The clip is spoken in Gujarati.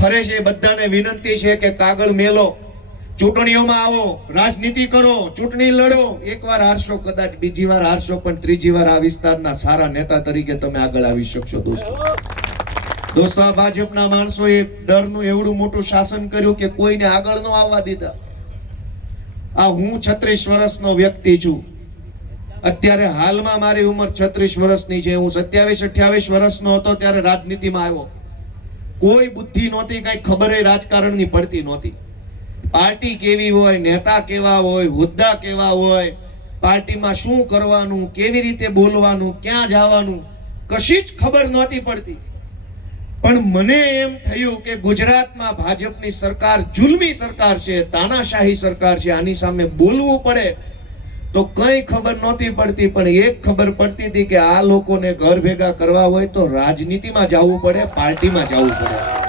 ફરે છે, બધાને વિનંતી છે કે કાગળ મેલો, ચૂંટણીઓમાં આવો, રાજનીતિ કરો, ચૂંટણી લડો. એકવાર હારશો, કદાચ બીજી વાર હારશો, પણ ત્રીજી વાર આ વિસ્તારના સારા નેતા તરીકે તમે આગળ આવી શકશો, દોસ્તો. દોસ્તો, આ ભાજપના માણસોએ ડરનું, એવડું મોટું શાસન કર્યું કે કોઈને આગળ ન આવવા દીધા. આ હું છત્રીસ વર્ષનો વ્યક્તિ છું. અત્યારે હાલમાં મારી ઉંમર છત્રીસ વર્ષની છે. હું સત્યાવીસ અઠ્યાવીસ વર્ષનો હતો, ત્યારે રાજનીતિમાં આવ્યો. કોઈ બુદ્ધિ નહોતી, કઈ ખબર રાજકારણની પડતી નહોતી. પાર્ટી કેવી હોય, નેતા કેવા હોય, હોદ્દા કેવા હોય, પાર્ટીમાં શું કરવાનું, કેવી રીતે બોલવાનું, ક્યાં જવાનું, કશી જ ખબર નહોતી પડતી. પણ મને એમ થયું કે ગુજરાતમાં ભાજપની સરકાર, જુલમી સરકાર છે, તાનાશાહી સરકાર છે, આની સામે બોલવું પડે તો કઈ ખબર નહોતી પડતી, પણ એક ખબર પડતી હતી કે આ લોકોને ઘર ભેગા કરવા હોય તો રાજનીતિમાં જવું પડે, પાર્ટીમાં જવું પડે.